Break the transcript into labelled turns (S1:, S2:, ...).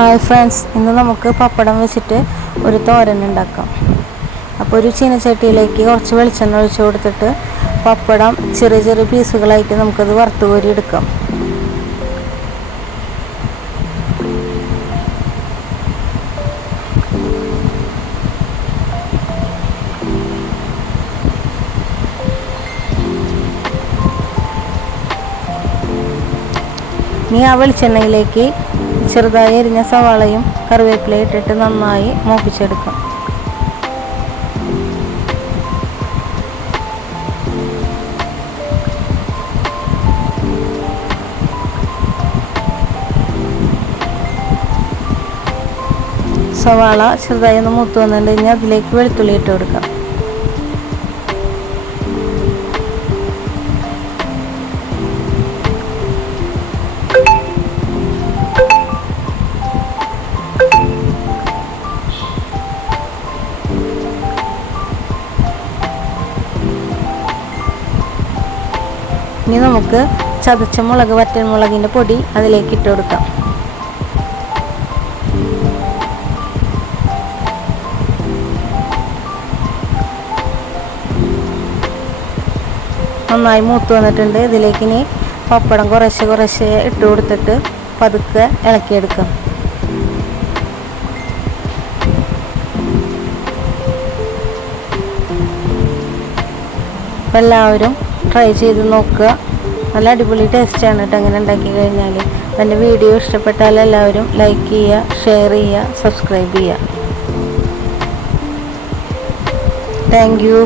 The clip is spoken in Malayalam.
S1: ഹായ് ഫ്രണ്ട്സ് ഇന്ന് നമുക്ക് പപ്പടം വെച്ചിട്ട് ഒരു തോരൻ ഉണ്ടാക്കാം. അപ്പോൾ ഒരു ചീനച്ചട്ടിയിലേക്ക് കുറച്ച് വെളിച്ചെണ്ണ ഒഴിച്ച് കൊടുത്തിട്ട് പപ്പടം ചെറിയ ചെറിയ പീസുകളായിട്ട് നമുക്കത് വറുത്ത് കോരി എടുക്കാം. ഇനി ആ വെളിച്ചെണ്ണയിലേക്ക് ചെറുതായി എരിഞ്ഞ സവാളയും കറിവേപ്പിലയും ഇട്ടിട്ട് നന്നായി മൂപ്പിച്ചെടുക്കാം. സവാള ചെറുതായി ഒന്ന് മൂത്ത് വന്നിട്ടുണ്ടെങ്കിൽ അതിലേക്ക് വെളുത്തുള്ളി ഇട്ട് കൊടുക്കാം. ഇനി നമുക്ക് ചതച്ച മുളക് വറ്റൽ മുളകിന്റെ പൊടി അതിലേക്ക് ഇട്ട് കൊടുക്കാം. നന്നായി മൂത്ത് വന്നിട്ടുണ്ട്. ഇതിലേക്ക് ഇനി പപ്പടം കുറേശ്ശെ കുറേശ്ശെ ഇട്ട് കൊടുത്തിട്ട് പതുക്കെ ഇളക്കിയെടുക്കാം. അപ്പോൾ എല്ലാവരും ട്രൈ ചെയ്ത് നോക്കുക. നല്ല അടിപൊളി ടേസ്റ്റാണ് കേട്ടോ അങ്ങനെ ഉണ്ടാക്കി കഴിഞ്ഞാൽ എന്റെ വീഡിയോ ഇഷ്ടപ്പെട്ടാൽ എല്ലാവരും ലൈക്ക് ചെയ്യുക ഷെയർ ചെയ്യുക സബ്സ്ക്രൈബ് ചെയ്യുക. Thank you